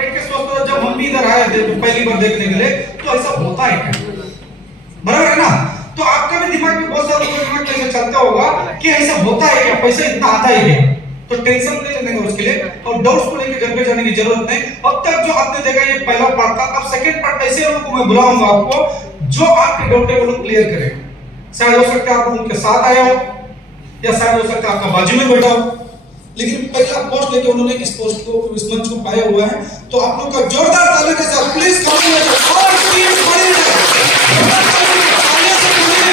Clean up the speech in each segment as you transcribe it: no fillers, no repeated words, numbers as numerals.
बैठ के सोचता था जब हम भी इधर आए थे तो पहली बार देखने के लिए, तो ऐसा होता है क्या? बराबर है ना? तो आपका भी दिमाग में बहुत सारा दिमाग में ऐसा चलता होगा कि ऐसा होता है क्या, पैसा इतना आता है क्या? तो टेंशन नहीं लेने का उसके लिए, और डाउट्स को लेके घर पे जाने की जरूरत नहीं। अब तक जो आपने देखा ये पहला पार्ट था, अब सेकंड पार्ट ऐसे लोगों को मैं बुलाऊंगा आपको जो आपके डाउट है वो लोग क्लियर करेंगे। शायद हो सकता है आप उनके साथ आया हो, या शायद हो सकता है आपका बाजू में बैठा हो, लेकिन पहला पोस्ट लेके उन्होंने इस पोस्ट को, इस मंच को पाया हुआ है। तो आप लोग का जोरदार ताली के साथ प्लीज कमेंट में और टीम बड़ी है। तालियों से कमेंट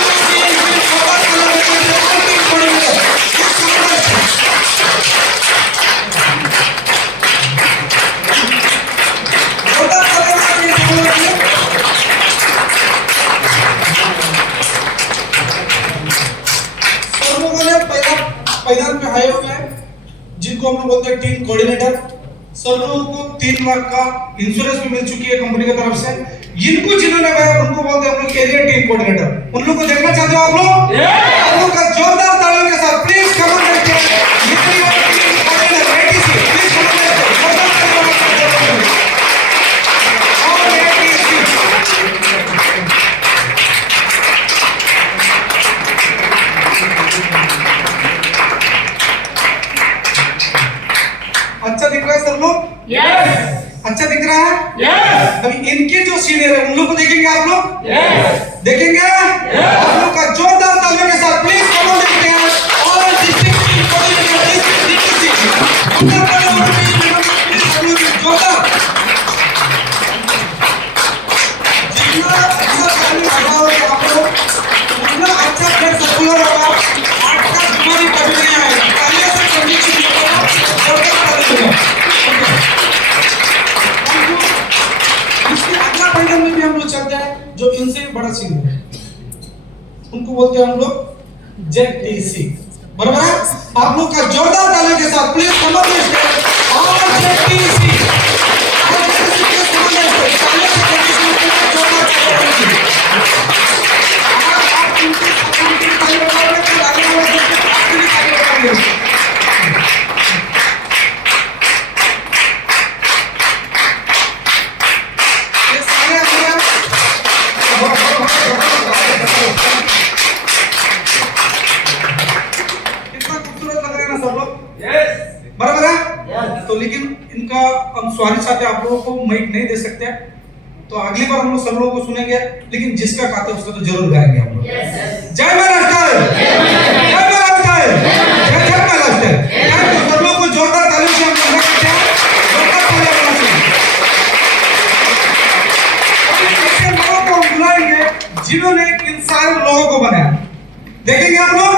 मैदान में आए हुए हैं जिनको हम लोग बोलते हैं टीम कोऑर्डिनेटर। सब लोगों को 3 लाख का इंश्योरेंस भी मिल चुकी है कंपनी की तरफ से। इनको जिन्होंने पाया उनको बोलते हैं हम लोग कैरियर टीम कोऑर्डिनेटर। उन लोगों को देखना चाहते हो आप लोग? आप लोग का जोरदार तालियों के साथ प्लीज कमेंट करके जितनी team coordinator ATC please comment अच्छा दिख रहा है सब लोग? यस। अच्छा दिख रहा है? यस। अभी इनके जो सीनियर है उन लोग को देखेंगे आप लोग? यस। देखेंगे? यस। आप लोग का जोरदार तालियों के साथ प्लीज कमेंट करते हैं और डिस्ट्रिक्ट टीम कोऑर्डिनेटर जोरदार जितना अच्छा ताली बजाओगे आप लोग उतना अच्छा खेल सर्कुलर होगा। आपका हमारी कभी नहीं आएगा। तालियों से कंडीशन पैदल में भी हम लोग चलते हैं जो इनसे भी बड़ा सीन है, उनको बोलते हैं हम लोग जेटीसी। बराबर है? आप लोग का जोरदार तालियों के साथ प्लीज कमेंट में और जेटीसी बराबर है? तो लेकिन इनका हम सॉरी चाहते आप लोगों को माइक नहीं दे सकते, तो अगली बार हम लोग सब लोगों को सुनेंगे, लेकिन जिसका खाते उसका तो जरूर गाएंगे हम लोग। जय महाराष्ट्र, जय महाराष्ट्र, जय महाराष्ट्र। तो सब लोगों को जोरदार तालियों से हम स्वागत करते हैं। जोरदार तालियां होना चाहिए। ऐसे लोगों को हम बुलाएंगे जिन्होंने इन सारे लोगों को बनाया। देखेंगे आप लोग?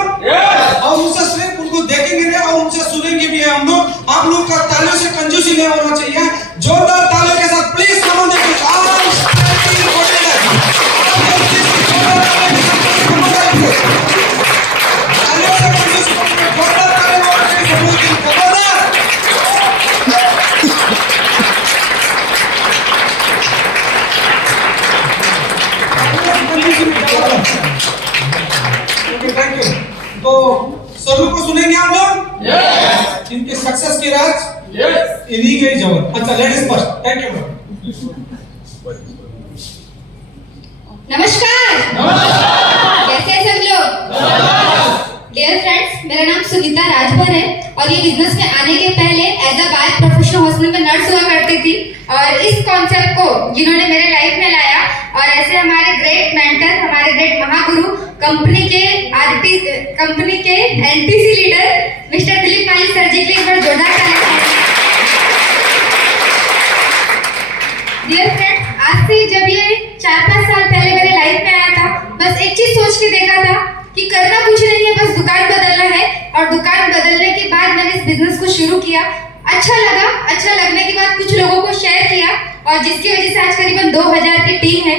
और उनसे सिर्फ उनको देखेंगे नहीं और उनसे सुनेंगे भी है हम लोग। आप लोग का तालियों से कंजूसी नहीं होना चाहिए। जोरदार तालियों के साथ प्लीज कमेंट करें। तो सभी को सुनेंगे आप लोग? यस। इनके सक्सेस की राज यस इन्हीं के जवाब। अच्छा लेडीज फर्स्ट। Thank you. नमस्कार। नमस्कार। कैसे हैं सब लोग? डियर फ्रेंड्स, मेरा नाम सुनीता राजभर है और ये बिजनेस में आने के पहले as a by professional hospital में नर्स हुआ करती थी। और इस कॉन्सेप्ट को जिन्होंने मेरे लाइफ में लाया और ऐसे हमारे ग्रेट मेंटर, हमारे ग्रेट महागुरु, कंपनी के NTC leader mister Dilip Mali sir जी के लिए एक बार जोरदार तालियां। डियर फ्रेंड्स, आज से जब ये 4-5 साल पहले मेरे लाइफ में आया था, बस एक चीज सोच के देखा था कि करना कुछ नहीं है, बस दुकान बदलना है। और दुकान बदलने के बाद मैंने इस बिजनेस को शुरू किया। अच्छा लगा। अच्छा लगने के बाद कुछ लोगों को शेयर किया और जिसकी वजह से आज करीबन 2000 की टीम है।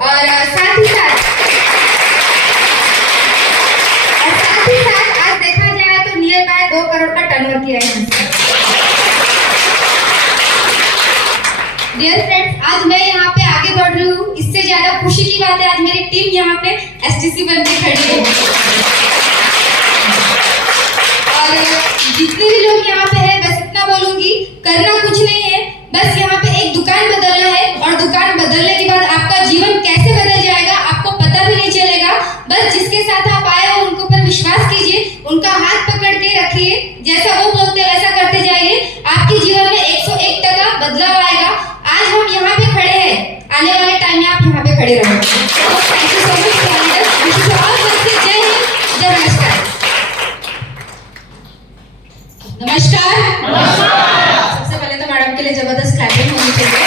और साथ ही साथ आज देखा जाए तो नियर बाय 2 करोड़ का टर्नओवर किया है। डियर फ्रेंड्स, आज मैं यहाँ पे आगे बढ़ रही हूँ। इससे ज्यादा खुशी की बात है आज मेरी टीम यहाँ पे एसटीसी बन के खड़ी है। और जितने भी लोग यहाँ पे हैं, बस इतना बोलूंगी, करना कुछ नहीं है, बस यहाँ के लिए जबरदस्त क्लैपिंग होनी चाहिए।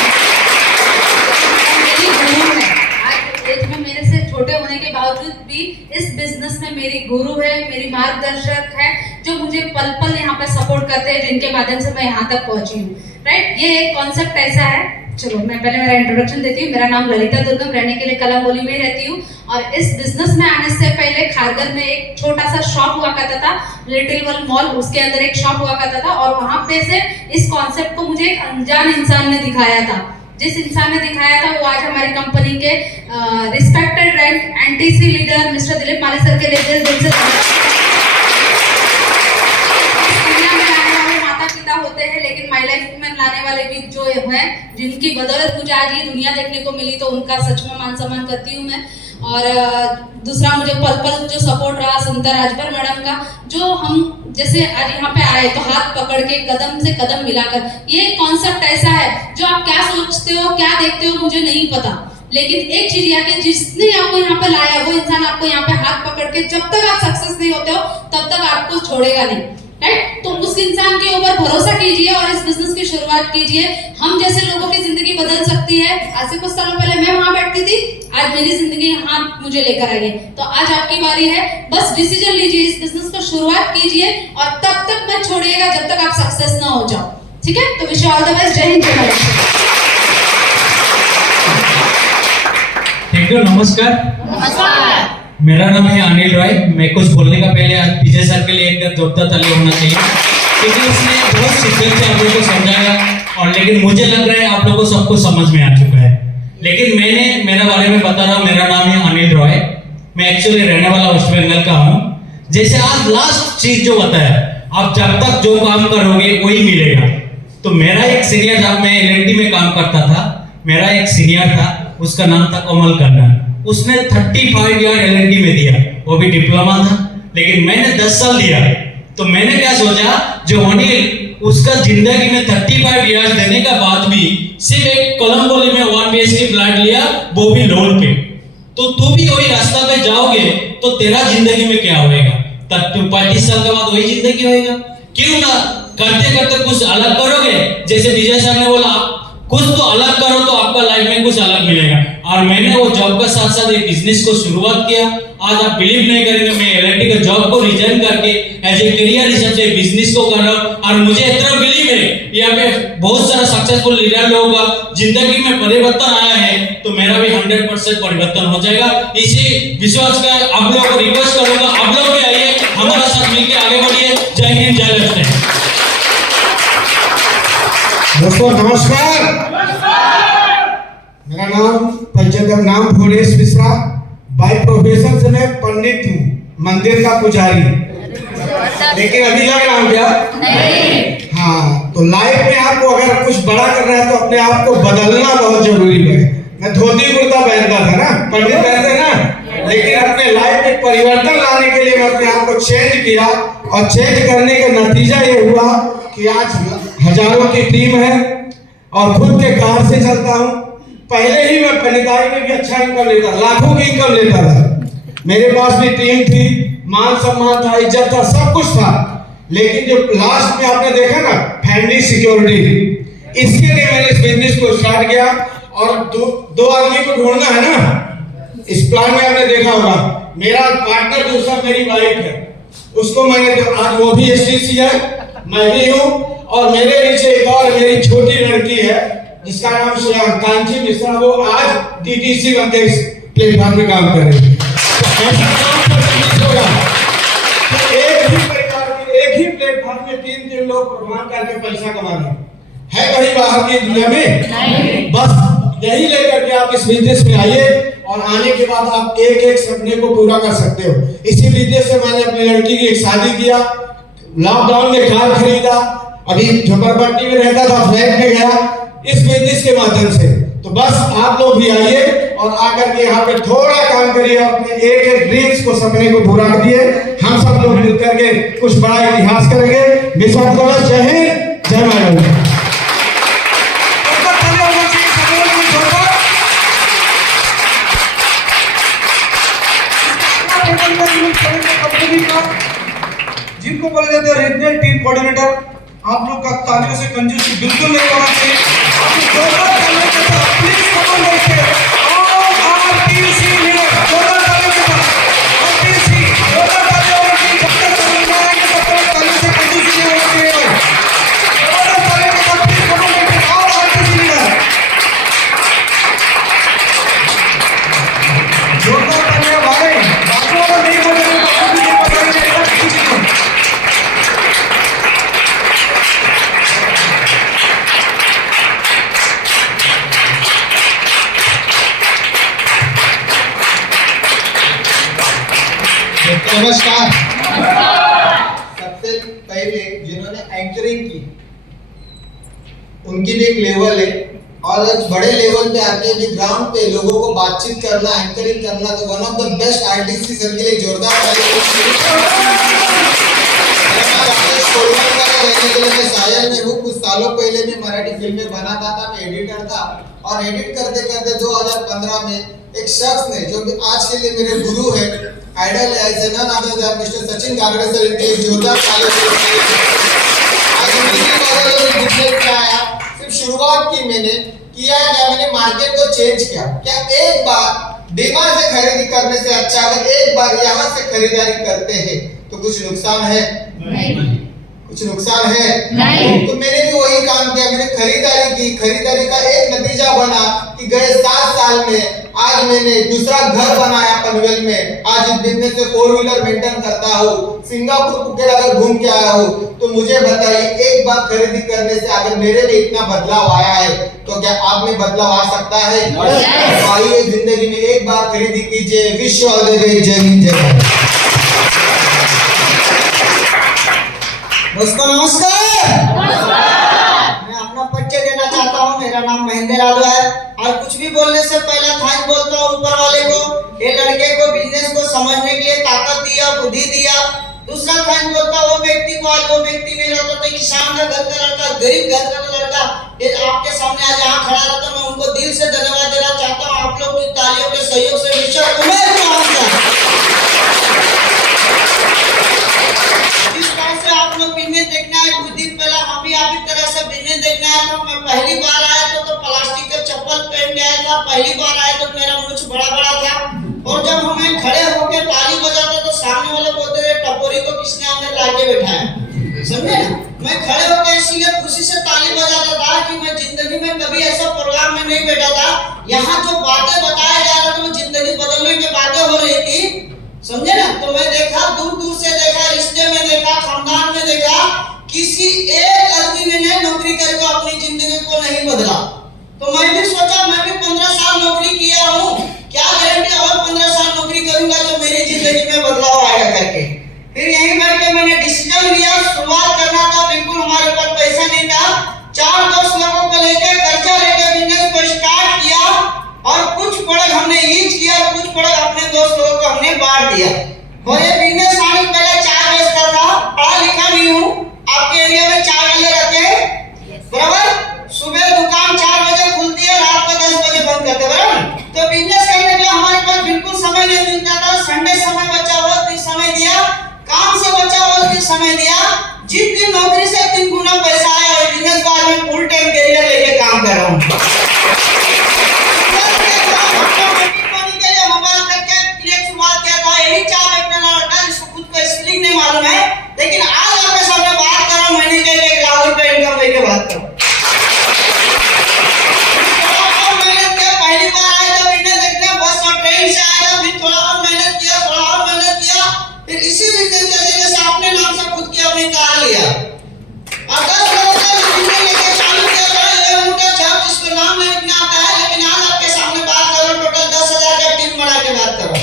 मेरी गुरु है, आज एज में मेरे से छोटे होने के बावजूद भी इस बिजनेस में मेरी गुरु है, मेरी मार्गदर्शक है, जो मुझे पल पल यहाँ पे सपोर्ट करते हैं, जिनके माध्यम से मैं यहाँ तक पहुंची हूँ। राइट, ये एक कॉन्सेप्ट ऐसा है। चलो मैं पहले मेरा इंट्रोडक्शन देती हूँ। मेरा नाम ललिता दुर्गम, रहने के लिए कलमबोली में ही रहती हूँ। और इस बिजनेस में आने से पहले खारगर में एक छोटा सा शॉप हुआ करता था, लिटिल वर्ल्ड मॉल, उसके अंदर एक शॉप हुआ करता था। और वहां पे से इस कॉन्सेप्ट को मुझे एक अनजान इंसान ने दिखाया था। जिस इंसान ने दिखाया था वो आज हमारी कंपनी के respected rank NTC leader mister Dilip Mali sir के लिए दिल से पिता होते हैं, लेकिन माय लाइफ में लाने वाले भी जो हैं, जिनकी बदौलत मुझे आज ये दुनिया देखने को मिली, तो उनका सच में मान सम्मान करती हूँ मैं। और दूसरा मुझे पल पल जो सपोर्ट रहा सुनीता राजभर मैडम का, जो हम जैसे आज यहाँ पे आए तो हाथ पकड़ के कदम से कदम मिलाकर, ये कॉन्सेप्ट ऐसा है जो आप क्या सोचते हो क्या देखते हो मुझे नहीं पता, लेकिन एक चीज यह कि जिसने आपको यहाँ पे लाया वो इंसान आपको यहाँ पे हाथ पकड़ के जब तक आप सक्सेस नहीं होते हो तब तक आपको छोड़ेगा नहीं। राइट, तो उस इंसान के ऊपर भरोसा कीजिए और इस बिजनेस की शुरुआत कीजिए। हम जैसे लोगों की जिंदगी बदल सकती है। आज से कुछ सालों पहले मैं वहां बैठती थी, आज मेरी जिंदगी यहाँ मुझे लेकर आई है। तो आज आपकी बारी है, बस डिसीजन लीजिए, इस बिजनेस को शुरुआत कीजिए और तब तक मत छोड़िएगा जब तक आप सक्सेस ना हो जाओ। ठीक है, तो wish you all the best. जय हिंद, जय भारत। Thank you. नमस्कार, मेरा नाम है अनिल रॉय। मैं कुछ बोलने का पहले आज विजय सर के लिए एक जोरदार ताली होना चाहिए, क्योंकि उसने बहुत शिद्दत से आप लोगों को समझाया। और लेकिन मुझे लग रहा है आप लोगों को सब कुछ समझ में आ चुका है। लेकिन मैंने मेरे बारे में बता रहा हूँ, मेरा नाम है अनिल रॉय। मैं एक्चुअली रहने वाला वेस्ट बंगाल का हूँ। जैसे आज लास्ट चीज जो बताया, आप जब तक जो काम करोगे वही मिलेगा। तो मेरा एक सीनियर था, मैं एलएनटी में काम करता था, मेरा एक सीनियर था, उसका नाम था कमल कन्ना। उसने 35 ईयर एलएनटी में दिया, वो भी डिप्लोमा था, लेकिन मैंने 10 साल दिया। तो मैंने क्या सोचा, जो अनिल उसका जिंदगी में 35 ईयर्स देने के बाद भी सिर्फ एक कलमबोली में 1 BHK फ्लैट लिया, वो भी लोन पे। तो तू भी वही रास्ता पे जाओगे तो तेरा जिंदगी में क्या होएगा? तब 35 साल के बाद वही जिंदगी होएगा। क्यों ना करते करते कुछ अलग करोगे। जैसे विजय सर ने बोला, कुछ तो अलग करो तो आपका लाइफ में कुछ अलग मिलेगा। और मैंने वो जॉब के साथ साथ एक बिजनेस को शुरुआत किया। आज आप बिलीव नहीं करेंगे, मैं एलएनटी का जॉब को रिजाइन करके एज ए करियर हिसाब से बिजनेस को कर रहा हूँ। और मुझे इतना बिलीव है, यहाँ पे बहुत सारा सक्सेसफुल लीडर लोगों का जिंदगी में परिवर्तन आया है, तो मेरा भी 100% परिवर्तन हो जाएगा। इसी विश्वास का आप लोगों को रिक्वेस्ट करूंगा, आप लोग भी आइए, हमारे साथ मिलकर आगे बढ़िए। जय हिंद, जय लक्ष्मी। दोस्तों नमस्कार, मेरा नाम पंचदेव नाम भुवनेश मिश्रा। बाय प्रोफेशन से मैं पंडित हूँ, मंदिर का पुजारी, लेकिन अभी लग रहा हूँ क्या? नहीं। हाँ, तो लाइफ में आपको अगर कुछ बड़ा करना है तो अपने आप को बदलना बहुत जरूरी है। मैं धोती कुर्ता पहनता था ना, पंडित पहनते ना, लेकिन अपने लाइफ में परिवर्तन लाने के लिए मैं अपने आप को चेंज किया। और चेंज करने का नतीजा ये हुआ कि आज हजारों की टीम है और खुद के कार से चलता हूँ। पहले ही मैं खरीदारी में भी अच्छा इनकम लेता, लाखों की इनकम लेता था। मेरे पास भी टीम थी, मान सम्मान था, इज्जत था, सब कुछ था। लेकिन जो लास्ट में आपने देखा ना, फैमिली सिक्योरिटी, इसके लिए मैंने इस बिजनेस को स्टार्ट किया। और दो आदमी को ढूंढना है ना, इस प्लान में आपने देखा होगा, मेरा पार्टनर दूसरा मेरी वाइफ है, उसको मैंने आज वो भी एसटीसी है, मैं भी हूँ। और मेरे नीचे एक और मेरी छोटी लड़की है जिसका नाम कांची मिश्रा, वो आज डीटीसी बनते प्लेटफॉर्म पे काम कर रही है। एक ही परिवार में एक ही प्लेटफॉर्म में 3 लोग प्रमाण करके पैसा कमा रहे हैं। कहीं बाहर की दुनिया में नहीं। बस यही लेकर के आप इस बिजनेस में आइए और आने के बाद आप एक सपने को पूरा कर सकते हो। इसी बिजनेस से मैंने अपनी लड़की की एक शादी किया, लॉकडाउन में कार खरीदा, अभी झोपड़पट्टी में रहता था, फ्लैट में गया, इस बिजनेस के माध्यम से। तो बस आप लोग भी आइए और आकर के यहाँ पे थोड़ा काम करिए, अपने एक ड्रीम्स को, सपने को पूरा करिए। हम सब लोग मिलकर के कुछ बड़ा इतिहास करेंगे। विश्वास करो। जय हिंद, जय महाराज। जिनको बोले जाते हैं रीजनल टीम कोऑर्डिनेटर, आप लोग का तालियों से कंजूसी बिल्कुल नहीं होना चाहिए। आप लोग जोरदार तालियों के साथ प्लीज कमेंट करके ऑल आरटीसी लीडर जोरदार तालियों के साथ आरटीसी जोरदार तालियों की जब तक समझ में आएंगे तब तक तालियों से कंजूसी नहीं होना चाहिए। जोरदार तालियों के साथ प्लीज कमेंट करके ऑल आरटीसी लीडर जोरदार तालियां मारे। बाकियों को नहीं बजाने बाकी भी नहीं बजाएंगे कुछ नहीं। नमस्कार। सबसे पहले जिन्होंने एंकरिंग की उनकी भी एक लेवल है और एक बड़े लेवल पे आके भी ग्राउंड पे लोगों को बातचीत करना, एंकरिंग करना, तो one of the best RTC sir के लिए जोरदार मैं शायर में हूँ। कुछ सालों पहले भी मराठी फिल्में बनाता था, मैं एडिटर था और एडिट करते करते 2015 में एक शख्स ने जो कि आज के लिए मेरे गुरु है, आइडल है, ऐसे none other than mister Sachin Gagade sir, इनके एक जोरदार ताली आज बिजनेस में आया। सिर्फ शुरुआत की मैंने किया क्या, मैंने मार्केट को चेंज किया। क्या एक बार डीमा से खरीदी करने से अच्छा अगर एक बार यहाँ से खरीदारी करते हैं तो कुछ नुकसान है? नहीं। कुछ नुकसान है? नहीं। तो मैंने भी वही काम किया, मैंने खरीदारी की। खरीदारी का एक नतीजा बना कि गए 7 साल में आज मैंने दूसरा घर बनाया पनवेल में। आज इस बिजनेस से 4 व्हीलर मेंटेन करता हूँ, सिंगापुर पुकेट अगर घूम के आया हूँ। तो मुझे बताइए, एक बार खरीदी करने से अगर मेरे में इतना बदलाव आया है तो क्या आप में बदलाव आ सकता है? तो आइए जिंदगी में एक बार खरीदी कीजिए। विश्व जय हिंद जय भारत। दोस्तों नमस्कार। मैं अपना परिचय देना चाहता हूँ। मेरा नाम महेंद्र यादव है और कुछ भी बोलने से पहले थैंक बोलता हूँ ऊपर वाले को, ये लड़के को बिजनेस को समझने के लिए ताकत दिया, बुद्धि दिया। दूसरा थैंक बोलता हूँ वो व्यक्ति को, आज वो व्यक्ति नहीं रहता था, किसान का घर का लड़का, गरीब घर का लड़का, ये आपके सामने आज यहाँ खड़ा रहता। मैं उनको दिल से धन्यवाद देना चाहता हूँ। आप लोग की तालियों के सहयोग से विश्व उमेर में आप लोग बिजनेस देखना है। कुछ दिन पहले हम भी आपकी तरह से बिजनेस देखना है। तो मैं पहली बार आया तो प्लास्टिक के चप्पल पहन के आया था। पहली बार आया तो मेरा मुंह बड़ा बड़ा था और जब हमें खड़े होकर ताली बजाते तो सामने वाले बोलते थे टपोरी को किसने अंदर लाके बैठाया, समझे ना। मैं खड़े होकर इसीलिए खुशी से ताली बजाता था कि मैं जिंदगी में कभी ऐसा प्रोग्राम में नहीं बैठा था। यहाँ जो बातें बताया जा रहा था वो जिंदगी बदलने की बातें हो रही थी, समझे ना। तो मैं देखा, दूर दूर से देखा, रिश्ते में देखा, खानदान में देखा, किसी एक आदमी ने नौकरी करके अपनी जिंदगी को नहीं बदला। तो मैं भी सोचा, मैं भी 15 साल नौकरी किया हूँ, क्या गारंटी और 15 साल नौकरी करूंगा जो मेरी जिंदगी में बदलाव आएगा करके। फिर यहीं बैठ के मैंने डिसीजन लिया, शुरुआत करना था। बिल्कुल हमारे पास पैसा नहीं था, 4 दोस्त लोगों को लेकर कर्जा लेकर बिजनेस को स्टार्ट किया और कुछ प्रोडक्ट हमने यूज किया, कुछ प्रोडक्ट अपने दोस्त लोगों को हमने बांट दिया। और ये बिजनेस आने पहले चाय बेचता था, पढ़ा लिखा नहीं हूँ। आपके एरिया में चाय वाले रहते हैं बराबर, सुबह दुकान 4 बजे खुलती है, रात को 10 बजे बंद करते बराबर। तो बिजनेस करने के लिए हमारे पास बिल्कुल समय नहीं मिलता था। संडे समय बचा हुआ तो समय दिया, काम से बचा हुआ तो समय दिया। जिस दिन नौकरी से 3 गुना पैसा आया और बिजनेस को आज मैं फुल टाइम कैरियर लेके काम कर रहा हूँ। नहीं मालूम है, लेकिन आज आपके सामने बात कर रहा हूँ। महीने के 1 लाख रुपए इनकम लेके बात कर रहा हूँ। मेहनत किया, पहली बार आया था बिजनेस देखने, बस और ट्रेन से आया, फिर थोड़ा और मेहनत किया, थोड़ा और मेहनत किया, फिर इसी बिजनेस के जरिए से अपने नाम से खुद की अपनी कार लिया। और 10 लोगों का बिजनेस लेके चालू किया था। ये उनका जब जिसको नाम नहीं लिखना आता है, लेकिन आज आपके सामने बात कर रहा हूँ। टोटल 10,000 का टीम बना के बात कर रहा हूँ।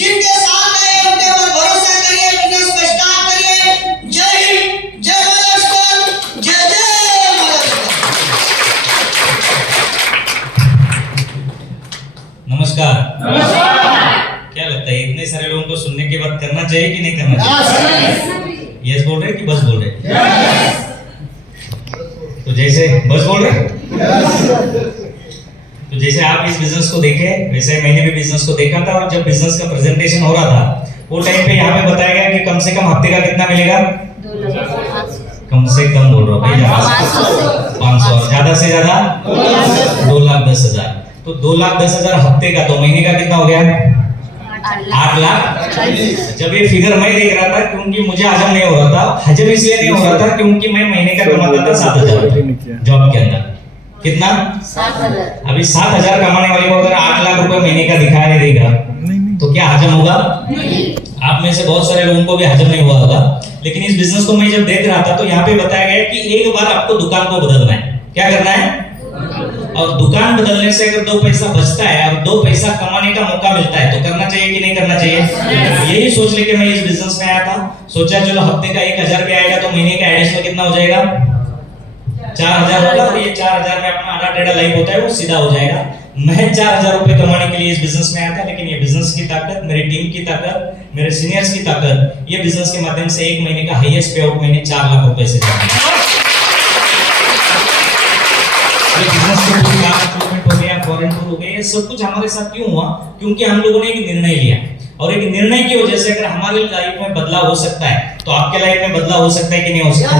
जिनके साथ है उनके ऊपर भरोसा करिए, बिजनेस को स्टार्ट करिए। जय हिंद, जय महाराष्ट्र, जय जय महाराष्ट्र। नमस्कार। क्या लगता है इतने सारे लोगों को सुनने के बाद करना चाहिए कि नहीं करना चाहिए? यस बोल रहे कि बस बोल रहे? तो जैसे बस बोल रहे तो जैसे आप इस बिजनेस को देखे वैसे मैंने भी बिजनेस को देखा था, और जब बिजनेस का प्रेजेंटेशन हो रहा था वो टाइम पे यहाँ पे बताया गया कि कम से कम हफ्ते का कितना मिलेगा, कम से कम बोल रहा हूँ भाई, 500, और ज्यादा से ज्यादा 2,10,000। तो 2,10,000 हफ्ते का, तो महीने का कितना हो गया, 8 लाख। जब ये फिगर मैं देख रहा था, क्योंकि मुझे हजम नहीं हो रहा था, हजम इसलिए नहीं हो रहा था क्योंकि मैं महीने का कमाता था 7,000 जॉब के अंदर। कितना, 7,000। अभी 7,000 कमाने वाले को अगर 8 लाख रुपए महीने का दिखाई देगा तो क्या हजम होगा? आप में से बहुत सारे लोगों को भी हजम नहीं हुआ होगा। लेकिन इस बिजनेस को मैं जब देख रहा था तो यहाँ पे बताया गया कि एक बार आपको दुकान को बदलना है। क्या करना है? और दुकान बदलने से अगर 2 पैसा बचता है और 2 पैसा कमाने का मौका मिलता है तो करना चाहिए कि नहीं करना चाहिए? यही सोच लेके मैं इस बिजनेस में आया था। सोचा चलो हफ्ते का 1,000 रुपया आएगा तो महीने का एडिशनल कितना हो जाएगा, 4,000 होगा। और ये 4,000 में अपना आधा टेढ़ा लाइफ होता है वो सीधा हो जाएगा। महज 4,000 रुपए कमाने के लिए इस बिजनेस में आया था। लेकिन ये बिजनेस की ताकत, मेरी टीम की ताकत, मेरे सीनियर्स की ताकत, ये बिजनेस के माध्यम से एक महीने का हाईएस्ट पे आउट मैंने 4 लाख रुपए से जाना। ये बिजनेस को पूरी इम्प्रूवमेंट हो गया, फॉरेन टूर हो गया, ये सब कुछ हमारे साथ क्यों हुआ? क्योंकि हम लोगों ने एक निर्णय लिया, और एक निर्णय की वजह से अगर हमारी लाइफ में बदलाव हो सकता है तो आपके लाइफ में बदलाव हो सकता है कि नहीं हो सकता?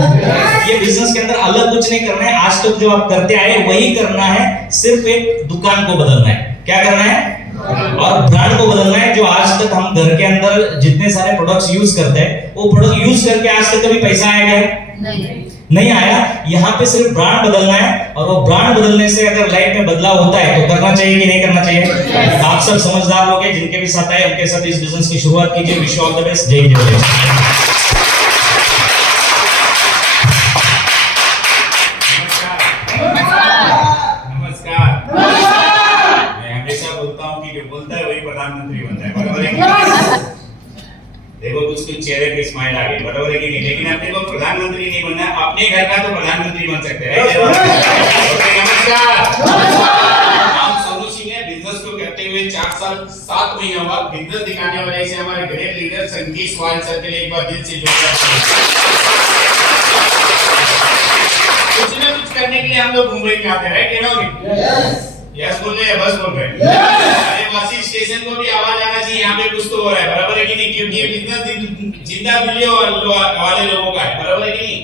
ये बिजनेस के अंदर अलग कुछ नहीं करना है। आज तक जो आप करते आए वही करना है, सिर्फ एक दुकान को बदलना है। क्या करना है? और ब्रांड को बदलना है। जो आज तक हम घर के अंदर जितने सारे प्रोडक्ट्स यूज करते हैं वो प्रोडक्ट यूज करके आज तक कभी पैसा आया क्या? नहीं आया। यहाँ पे सिर्फ ब्रांड बदलना है, और वो ब्रांड बदलने से अगर लाइफ में बदलाव होता है तो करना चाहिए कि नहीं करना चाहिए? आप सब समझदार लोग हैं, जिनके भी साथ आए उनके साथ इस बिजनेस की शुरुआत कीजिए। Wish you all the best. जय जय। नमस्कार। मैं हमेशा बोलता हूँ कि जो बोलता है वही प्रधानमंत्री बनता है, बराबर है? देखो कुछ चेहरे पे स्माइल आ गई, बराबर है कि नहीं? लेकिन अपने को प्रधानमंत्री नहीं बनना, अपने घर का तो प्रधानमंत्री बन सकते हैं। नमस्कार। हम सोनू सिंह है। बिजनेस को करते हुए 4 साल 7 महीने हुआ। बिजनेस दिखाने वाले से हमारे ग्रेट लीडर संगीत स्वाल सर के लिए एक बार दिल से जोरदार कुछ न कुछ करने के लिए हम लोग मुंबई में आते हैं, राइट? यस बोल रहे हैं, बस बोल रहे हैं। अरे वासी स्टेशन को भी आवाज आना चाहिए, यहाँ पे कुछ तो हो रहा है, बराबर है कि नहीं? क्योंकि बिजनेस जिंदा दिल्ली वाले लोगों का है, बराबर है कि नहीं?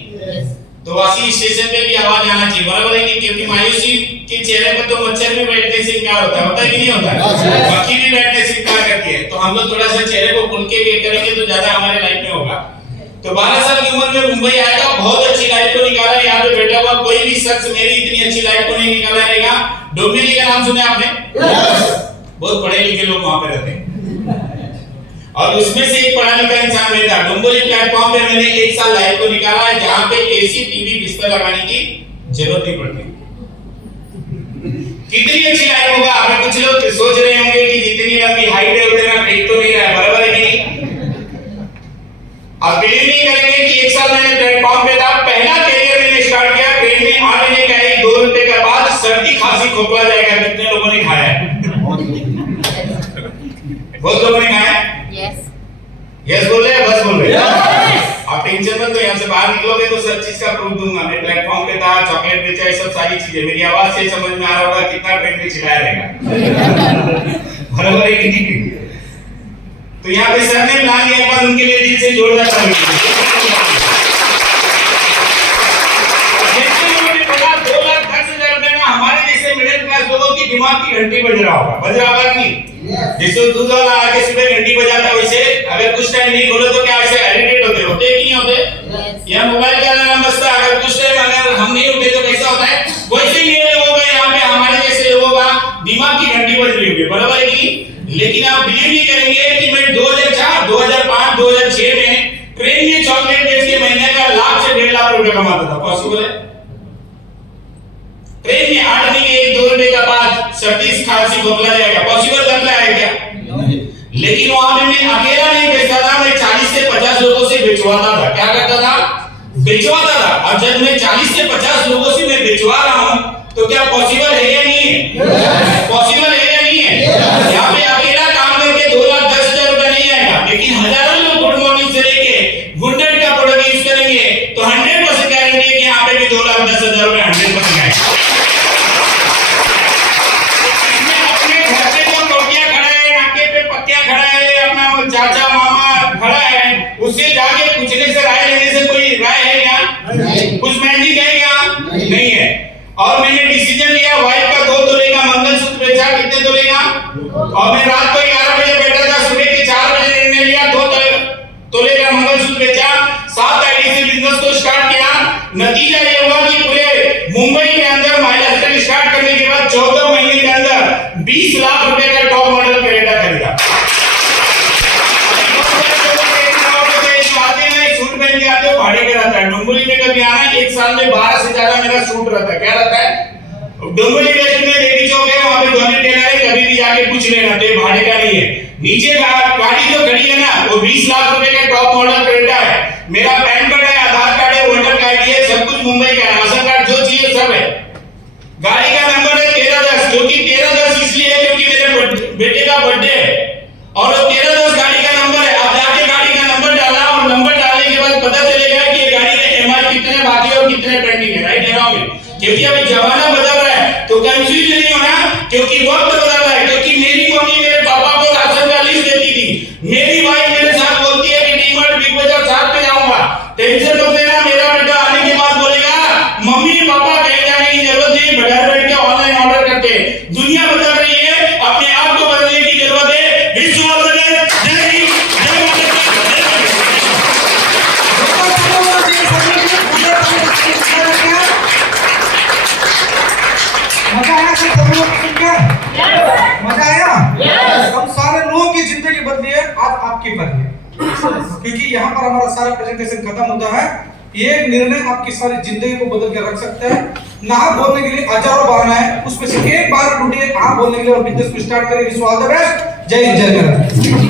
तो वासी स्टेशन पे भी आवाज आना चाहिए, बराबर है कि? क्योंकि मायूसी के चेहरे पर तो मच्छर भी बैठने से इंकार होता है कि नहीं होता है? मक्खी भी बैठने से इंकार करती है। तो हम लोग थोड़ा सा चेहरे को खुल के करेंगे तो ज्यादा हमारे लाइफ में होगा। तो 12 साल की उम्र में मुंबई आया था, बहुत अच्छी लाइफ को निकाला। यहाँ पे बैठा हुआ कोई भी शख्स मेरी इतनी अच्छी लाइफ को नहीं निकाला रहेगा। डोमिनिक का नाम सुना आपने? बहुत पढ़े लिखे लोग वहां पे रहते हैं, और उसमें से एक पढ़ा लिखा इंसान मैं था। डोंबोली प्लेटफॉर्म पे मैंने 1 साल लाइफ को निकाला है, जहां पे एसी टीवी बिस्तर लगाने की जरूरत नहीं पड़ती। कितनी अच्छी लाइफ होगा। अभी कुछ लोग सोच रहे होंगे कि जितनी लंबी हाइट है उतना पेट तो नहीं रहा है, बराबर है कि नहीं? आप बिलीव नहीं करेंगे कि 1 साल मैंने प्लेटफॉर्म पे था। पहला कैरियर मैंने स्टार्ट किया, पेट में 8 महीने का 1-2 रुपए के बाद सर्दी खांसी खोखला जाएगा। कितने लोगों ने खाया है? बहुत लोगों ने खाया है। यस बोल रहे हैं, बस बोल रहे हैं। आप टेंशन मत लो, यहाँ से बाहर निकलोगे तो सब चीज का प्रूफ दूंगा। मैं प्लेटफॉर्म पे था, चॉकलेट बेचा, सब सारी चीजें। मेरी आवाज से समझ में आ रहा होगा कितना ट्रेन में चिल्लाया रहेगा, बराबर है कि नहीं? तो यहाँ पे सर ने प्लान किया, एक बार उनके लिए दिल से जोरदार ताली। 2,10,000 रुपए में हमारे जैसे मिडिल क्लास लोगों की दिमाग की घंटी बज रहा होगा कि नहीं? जिसको दूध वाला आके सुबह घंटी बजाता वैसे अगर कुछ टाइम नहीं बोले तो क्या ऐसे इरिटेट होते कि नहीं होते? या मोबाइल का अलार्म बजता, अगर कुछ टाइम अगर हम नहीं उठे तो कैसा होता है? वैसे ही ये लोगों का, यहाँ पे हमारे जैसे लोगों का दिमाग की घंटी बज रही होगी, बराबर है कि नहीं? लेकिन आप बिलीव नहीं करेंगे कि मैं 2004, 2005, 2006 में ट्रेन में चॉकलेट बेच के महीने का 1 लाख से 1.5 लाख रुपए कमाता था। पॉसिबल है? ट्रेन में 8 महीने 1-2 रुपए का बाद सर्दी खांसी खोखला जाएगा, पॉसिबल लगता है क्या? लेकिन वहां पे मैं अकेला नहीं बेचता था, मैं 40 से 50 लोगों से बेचवाता था। क्या करता था? बेचवाता था। और जब मैं 40 से 50 लोगों से मैं बेचवा रहा हूं तो क्या पॉसिबल है या नहीं है? पॉसिबल है या नहीं है? यहाँ पे अकेला काम करके 2,10,000 रुपए नहीं आएगा, लेकिन हजारों लोग गुड मॉर्निंग से लेके गुंडन का प्रोडक्ट यूज करेंगे तो 100% गारंटी है कि यहाँ पे भी 2,10,000 रुपए 100% आएगा। चाचा मामा खड़ा है, उससे जाके पूछने से राय लेने से कोई राय है क्या? कुछ मैजिक है क्या? नहीं है। और मैंने डिसीजन लिया, वाइफ का 2 तोले का मंगलसूत्र बेचा। कितने तोले का? और मैं रात को 11 बजे बैठा था, सुबह के 4 बजे निर्णय लिया, 2 तोले का मंगलसूत्र बेचा, 7 आईडी से बिजनेस को स्टार्ट किया। नतीजा ये हुआ कि पूरे मुंबई के अंदर माइल हस्टल स्टार्ट करने के बाद 14 महीने के अंदर 20 लाख रुपए का टॉप मॉडल क्रेटा खरीदा। सूट पहन के आते हो, भाड़े के रहता है। डोंबिवली में कभी आना, 1 साल में 12 से ज्यादा मेरा सूट रहता है। क्या रहता है? डोंबिवली वेस्ट में लेडी चौक है, वहां पे धोनी टेलर है, कभी भी जाके पूछ लेना, तो भाड़े का नहीं है। नीचे गाड़ी जो खड़ी है ना, वो 20 लाख रुपए का टॉप मॉडल क्रेटा है। मेरा पैन कार्ड है, आधार कार्ड है, वोटर कार्ड है, सब कुछ मुंबई का है, राशन कार्ड जो चाहिए सब है। गाड़ी का नंबर है 1310, क्योंकि 1310 इसलिए है क्योंकि मेरे बेटे का बर्थडे है, और 1310 गाड़ी का नंबर है। आप जाके गाड़ी का नंबर डाला, और नंबर डालने के बाद पता चलेगा कि ये गाड़ी के EMI कितने बाकी और कितने पेंडिंग है, राइट है रॉन्ग? क्योंकि अभी जमाना बदल रहा है, तो कंफ्यूज नहीं होना, क्योंकि वक्त बदल रहा है। क्योंकि मेरी मम्मी मेरे पापा को राशन का लिस्ट देती थी, मेरी वाइफ मेरे साथ बोलती है कि डीमार्ट बिग बाजार साथ में जाऊंगा। टेंशन मत लेना, मेरा बेटा आने के बाद बोलेगा मम्मी पापा कहीं जाने की जरूरत नहीं, घर बैठ के ऑनलाइन ऑर्डर करते हैं। दुनिया बदल रही है, अपने आप को बदलने की जरूरत है। विश्व जय हिंद, जय मजा आया सर? सब लोग सुन के मजा आया? हम सारे लोगों की जिंदगी बदली है, आज आपकी बदली है। क्योंकि यहाँ पर हमारा सारा प्रेजेंटेशन खत्म होता है। ये निर्णय आपकी सारी जिंदगी को बदल के रख सकता है। ना बोलने के लिए हजारों बहाना है, उसमें से एक बार ढूंढिए, हाँ बोलने के लिए और बिजनेस को स्टार्ट करें। Wish you all the best. जय हिंद, जय भारत।